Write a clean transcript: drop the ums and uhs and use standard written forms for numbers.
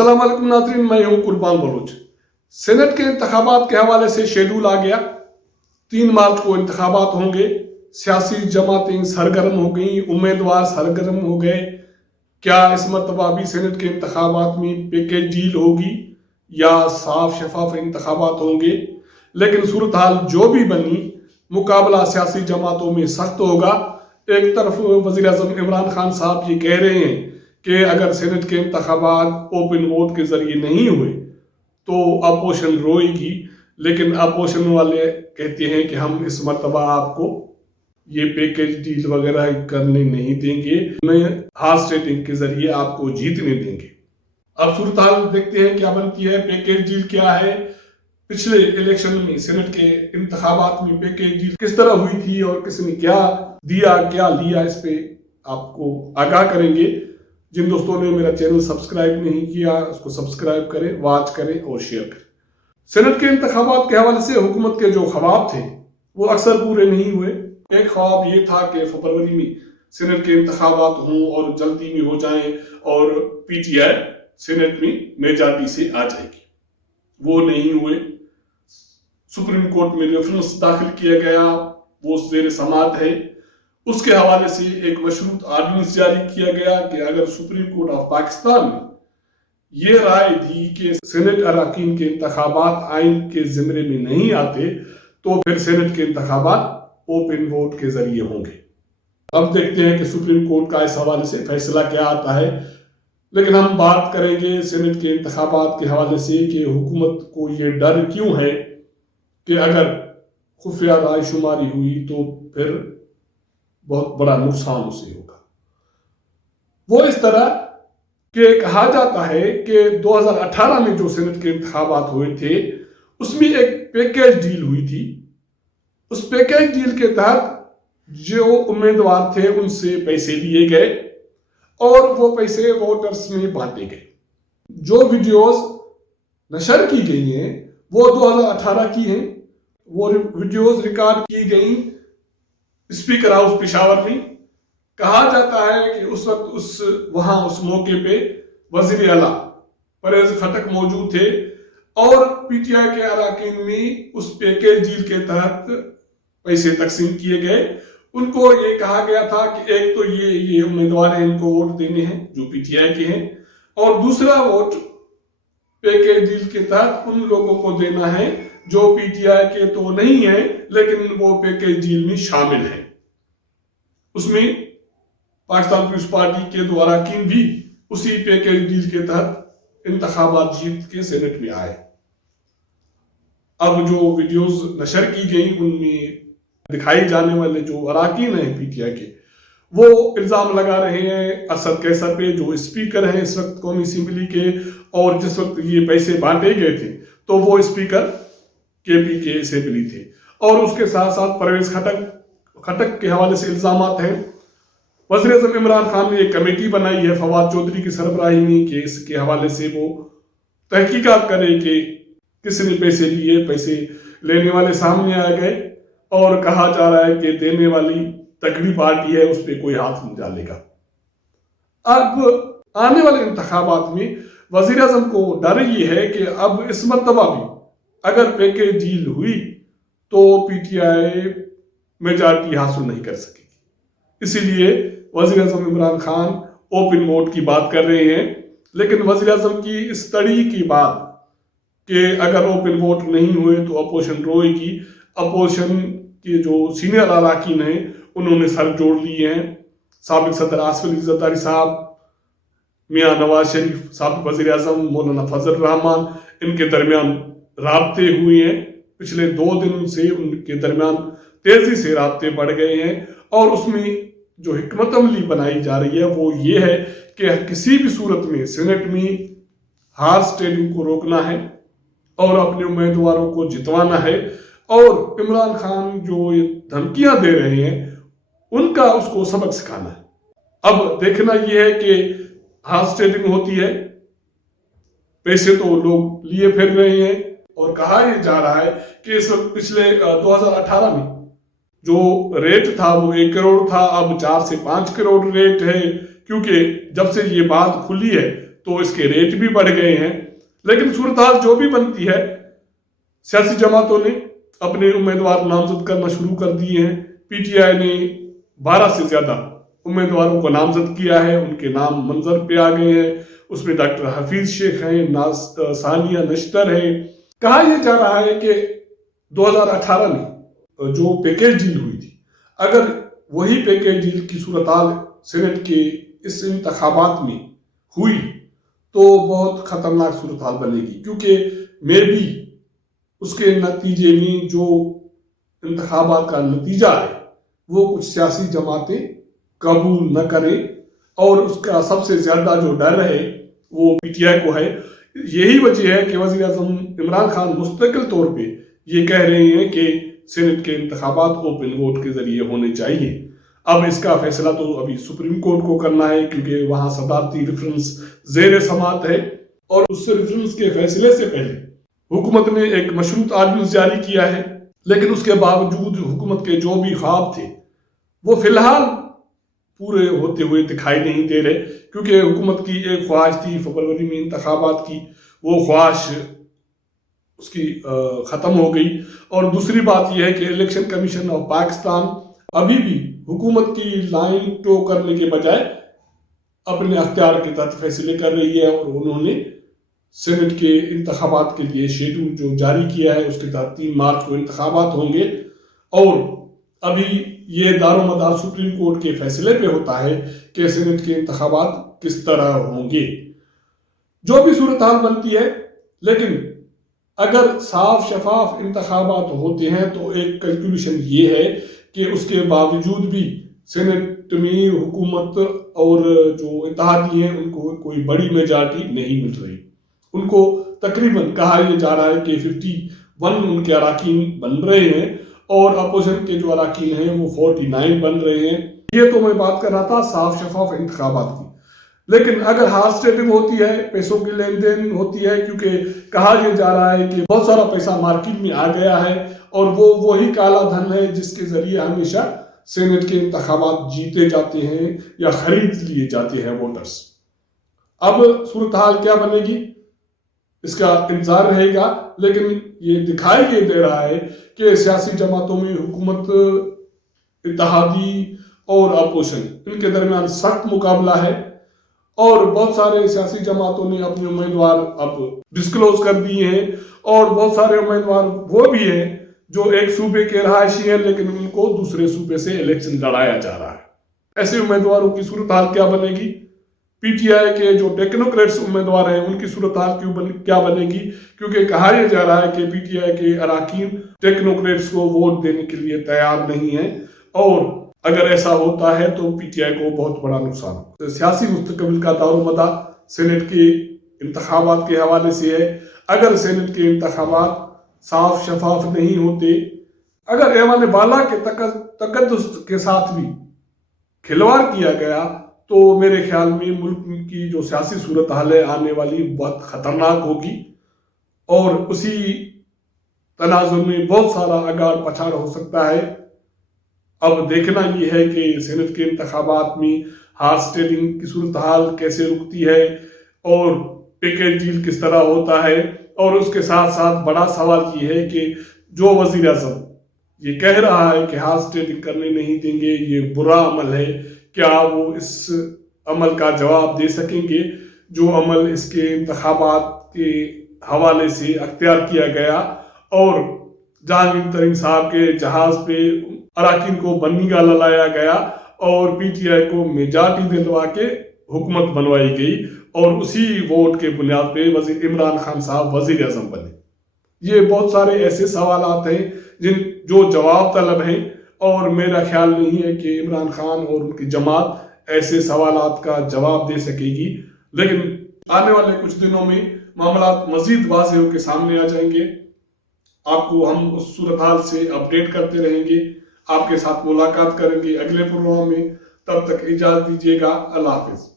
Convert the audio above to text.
अस्सलाम वालेकुम नाज़रीन, मैं हूं कुर्बान बलोच। सेनेट के इंतखाबात के हवाले से शेड्यूल आ गया। 3 मार्च को इंतखाबात होंगे। सियासी जमातें सरगर्म हो गई, उम्मीदवार सरगर्म हो गए। क्या इस मरतबा भी सेनेट के इंतखाबात में पैकेज डील होगी या साफ शफाफ इंतखाबात होंगे? लेकिन सूरत हाल जो भी बनी, मुकाबला सियासी जमातों में सख्त होगा। एक तरफ वज़ीर आज़म इमरान खान साहब ये कह रहे हैं कि अगर सेनेट के इंतखाबात ओपन वोट के जरिए नहीं हुए तो अपोजिशन रोएगी, लेकिन अपोजिशन वाले कहते हैं कि हम इस मरतबा आपको ये पैकेज डील वगैरह करने नहीं देंगे, हमें हार्स रेटिंग के जरिए आपको जीतने देंगे। अब सूरत हाल देखते हैं क्या बनती है। पैकेज डील क्या है? पिछले इलेक्शन में सेनेट के इंतखाबात में पैकेज डील किस तरह हुई थी और किसने क्या दिया क्या लिया, इस पे आपको आगाह करेंगे। जिन दोस्तों ने मेरा चैनल सब्सक्राइब नहीं किया उसको सब्सक्राइब करें, वॉच करें और शेयर करें। सेनेट के इंतखाबात के हवाले से हुकूमत के जो ख्वाब थे वो अक्सर पूरे नहीं हुए। एक ख्वाब ये था कि फरवरी में सेनेट के इंतखाबात हों और जल्दी में हो जाएं और पीटीआई सेनेट में मेजॉरिटी से आ जाएगी। वो नहीं हुए। सुप्रीम कोर्ट में रेफरेंस दाखिल किया गया, वो ज़ेर समाअत है। उसके हवाले से एक मशरूत आर्डिनेंस जारी किया गया कि अगर सुप्रीम कोर्ट ऑफ पाकिस्तान में ये राय दी कि सेनेट अरकान के इंतखाबात आइन के ज़िम्मे में नहीं आते तो फिर सेनेट के इंतखाबात ओपन वोट के जरिए होंगे। अब देखते हैं कि सुप्रीम कोर्ट का इस हवाले से फैसला क्या आता है। लेकिन हम बात करेंगे सेनेट के इंतखाबात के हवाले से कि हुकूमत को ये डर क्यों है कि अगर खुफिया रायशुमारी हुई तो फिर बहुत बड़ा नुकसान उसे होगा। वो इस तरह कि कहा जाता है कि 2018 में जो सेनेट के इंतखाबात हुए थे उसमें एक पैकेज डील हुई थी। उस पैकेज डील के तहत जो उम्मीदवार थे उनसे पैसे लिए गए और वो पैसे वोटर्स में बांटे गए। जो वीडियोस नशर की गई हैं वो 2018 की हैं। वो वीडियोस रिकॉर्ड की गई स्पीकर हाउस पेशावर में। कहा जाता है कि उस वक्त उस मौके पे वजीर आला परवेज खटक मौजूद थे और पीटीआई के अरकान में उस पैकेज डील के तहत पैसे तकसीम किए गए। उनको ये कहा गया था कि एक तो ये उम्मीदवार हैं, इनको वोट देने हैं जो पीटीआई के हैं, और दूसरा वोट पैकेज डील के तहत उन लोगों को देना है जो पीटीआई के तो नहीं है लेकिन वो पैकेज डील में शामिल है। उसमें पाकिस्तान पीपुल्स पार्टी के दो अरकान भी उसी पैकेज डील के तहत इंतखाबात जीत के सेनेट में आए। अब जो वीडियोस नशर की गई उनमें दिखाई जाने वाले जो अरकान हैं पीटीआई के, वो इल्जाम लगा रहे हैं असद कैसर पे जो स्पीकर हैं इस वक्त कौमी असेंबली के, और जिस वक्त ये पैसे बांटे गए थे तो वो स्पीकर केपी के असेंबली थे। और उसके साथ साथ परवेज खटक के हवाले से इल्जामात हैं। वज़ीर आज़म इमरान खान ने एक कमेटी बनाई है फवाद चौधरी की सरबराही में कि इसके हवाले से वो तहकीकात करे कि किसने पैसे लिए। पैसे लेने वाले सामने आ गए और कहा जा रहा है कि देने वाली तगड़ी पार्टी है, उस पर कोई हाथ नहीं डालेगा। अब आने वाले इंतखाबात में वज़ीर आज़म को डर ये है कि अब इस मरतबा भी अगर पैकेज डील हुई तो पीटीआई मेजॉरिटी हासिल नहीं कर सकेगी। इसीलिए वज़ीर आज़म इमरान खान ओपन वोट की बात कर रहे हैं। लेकिन वज़ीर आज़म की इस तड़ी की बात कि अगर ओपन वोट नहीं हुए तो अपोजिशन रोएगी, अपोजिशन के जो सीनियर अरकान हैं उन्होंने सर जोड़ लिए हैं। साबिक सदर आसिफ अली ज़रदारी साहब, मियाँ नवाज शरीफ, साबिक वज़ीर आज़म मौलाना फजल रहमान, इनके दरमियान राब्ते हुए हैं। पिछले 2 दिन से उनके दरमियान तेजी से राब्ते बढ़ गए हैं और उसमें जो हिकमत अमली बनाई जा रही है वो ये है कि किसी भी सूरत में सेनेट में हार्स ट्रेडिंग को रोकना है और अपने उम्मीदवारों को जितवाना है। और इमरान खान जो ये धमकियां दे रहे हैं उनका उसको सबक सिखाना है। अब देखना यह है कि हार्स ट्रेडिंग होती है, पैसे तो लोग लिए फिर रहे हैं और कहा यह जा रहा है कि इस वक्त पिछले 2018 में जो रेट था वो 1 करोड़ था, अब 4 से 5 करोड़ रेट है। क्योंकि जब से ये बात खुली है تو اس کے ریٹ بھی بڑھ گئے ہیں. لیکن صورتحال جو بھی بنتی ہے، سیاسی جماعتوں نے اپنے امیدوار نامزد کرنا شروع کر دیے ہیں. پی ٹی آئی نے 12 سے زیادہ امیدواروں کو نامزد کیا ہے، ان کے نام منظر پہ آ گئے ہیں. اس میں ڈاکٹر حفیظ شیخ ہیں، ثانیہ نشتر ہے. کہا یہ جا رہا ہے کہ 2018 میں جو پیکیج ڈیل ہوئی تھی، اگر وہی پیکیج ڈیل کی صورتحال سینٹ کے اس انتخابات میں ہوئی تو بہت خطرناک صورتحال بنے گی، کیونکہ میں بھی اس کے نتیجے میں جو انتخابات کا نتیجہ ہے وہ کچھ سیاسی جماعتیں قبول نہ کریں، اور اس کا سب سے زیادہ جو ڈر ہے وہ پی ٹی آئی کو ہے. یہی وجہ ہے کہ وزیر اعظم عمران خان مستقل طور پہ یہ کہہ رہے ہیں کہ سینٹ کے انتخابات اوپن ووٹ کے ذریعے ہونے چاہیے. اب اس کا فیصلہ تو ابھی سپریم کورٹ کو کرنا ہے، کیونکہ وہاں صدارتی ریفرنس زیر سماعت ہے، اور اس ریفرنس کے فیصلے سے پہلے حکومت نے ایک مشروط آرڈیننس جاری کیا ہے. لیکن اس کے باوجود حکومت کے جو بھی خواب تھے وہ فی الحال پورے ہوتے ہوئے دکھائی نہیں دے رہے، کیونکہ حکومت کی ایک خواہش تھی فروری میں انتخابات کی، وہ خواہش اس کی ختم ہو گئی. اور دوسری بات یہ ہے کہ الیکشن کمیشن آف پاکستان ابھی بھی حکومت کی لائن ٹو کرنے کے بجائے اپنے اختیار کے تحت فیصلے کر رہی ہے، اور انہوں نے سینٹ کے انتخابات کے لیے شیڈول جو جاری کیا ہے اس کے تحت 3 مارچ کو انتخابات ہوں گے. اور ابھی یہ دار و مدار سپریم کورٹ کے فیصلے پہ ہوتا ہے کہ سینٹ کے انتخابات کس طرح ہوں گے. جو بھی صورتحال بنتی ہے، لیکن اگر صاف شفاف انتخابات ہوتے ہیں تو ایک کیلکولیشن یہ ہے کہ اس کے باوجود بھی سینٹ میں حکومت اور جو اتحادی ہیں ان کو کوئی بڑی میجارٹی نہیں مل رہی. ان کو تقریباً کہا یہ جا رہا ہے کہ 51 ان کے اراکین بن رہے ہیں، اور اپوزیشن کے جو اراکین ہیں وہ 49 بن رہے ہیں. یہ تو میں بات کر رہا تھا صاف شفاف انتخابات کی. لیکن اگر ہارس اسٹیپنگ ہوتی ہے، پیسوں کی لین دین ہوتی ہے، کیونکہ کہا یہ جا رہا ہے کہ بہت سارا پیسہ مارکیٹ میں آ گیا ہے، اور وہ وہی کالا دھن ہے جس کے ذریعے ہمیشہ سینٹ کے انتخابات جیتے جاتے ہیں یا خرید لیے جاتے ہیں ووٹرز. اب صورتحال کیا بنے گی اس کا انتظار رہے گا. لیکن یہ دکھائی یہ دے رہا ہے کہ سیاسی جماعتوں میں حکومت، اتحادی اور اپوزیشن ان کے درمیان سخت مقابلہ ہے، اور بہت سارے سیاسی جماعتوں نے اپنے امیدوار اب ڈسکلوز کر دیے ہیں، اور بہت سارے امیدوار وہ بھی ہیں جو ایک صوبے کے رہائشی ہیں لیکن ان کو دوسرے صوبے سے الیکشن لڑایا جا رہا ہے. ایسے امیدواروں کی صورتحال کیا بنے گی؟ پی ٹی آئی کے جو ٹیکنوکریٹس امیدوار ہیں ان کی صورتحال کیا بنے گی؟ کیونکہ کہا یہ جا رہا ہے کہ پی ٹی آئی کے اراکین ٹیکنوکریٹس کو ووٹ دینے کے لیے تیار نہیں ہیں، اور اگر ایسا ہوتا ہے تو پی ٹی آئی کو بہت بڑا نقصان ہو. سیاسی مستقبل کا دار و مدار سینٹ کے انتخابات کے حوالے سے ہے. اگر سینٹ کے انتخابات صاف شفاف نہیں ہوتے، اگر ایوان بالا کے تقدس کے ساتھ بھی کھلواڑ کیا گیا، تو میرے خیال میں ملک کی جو سیاسی صورتحال ہے آنے والی بہت خطرناک ہوگی، اور اسی تناظر میں بہت سارا اگاڑ پچھاڑ ہو سکتا ہے. اب دیکھنا یہ ہے کہ سینٹ کے انتخابات میں ہارس ٹریڈنگ کی صورتحال کیسے رکتی ہے، اور پیکیج ڈیل کس طرح ہوتا ہے. اور اس کے ساتھ ساتھ بڑا سوال یہ ہے کہ جو وزیر اعظم یہ کہہ رہا ہے کہ ہارس ٹریڈنگ کرنے نہیں دیں گے، یہ برا عمل ہے، کیا وہ اس عمل کا جواب دے سکیں گے جو عمل اس کے انتخابات کے حوالے سے اختیار کیا گیا، اور جہانگیر ترین صاحب کے جہاز پہ اراکین کو بنی گالا لایا گیا، اور پی ٹی آئی کو میجارٹی دلوا کے حکومت بنوائی گئی، اور اسی ووٹ کے بنیاد پہ وزیر عمران خان صاحب وزیر اعظم بنے. یہ بہت سارے ایسے سوالات ہیں جو جواب طلب ہیں، اور میرا خیال نہیں ہے کہ عمران خان اور ان کی جماعت ایسے سوالات کا جواب دے سکے گی. لیکن آنے والے کچھ دنوں میں معاملات مزید واضح ہو کے سامنے آ جائیں گے. آپ کو ہم اس صورتحال سے اپڈیٹ کرتے رہیں گے، آپ کے ساتھ ملاقات کریں گے اگلے پروگرام میں. تب تک اجازت دیجیے گا. اللہ حافظ.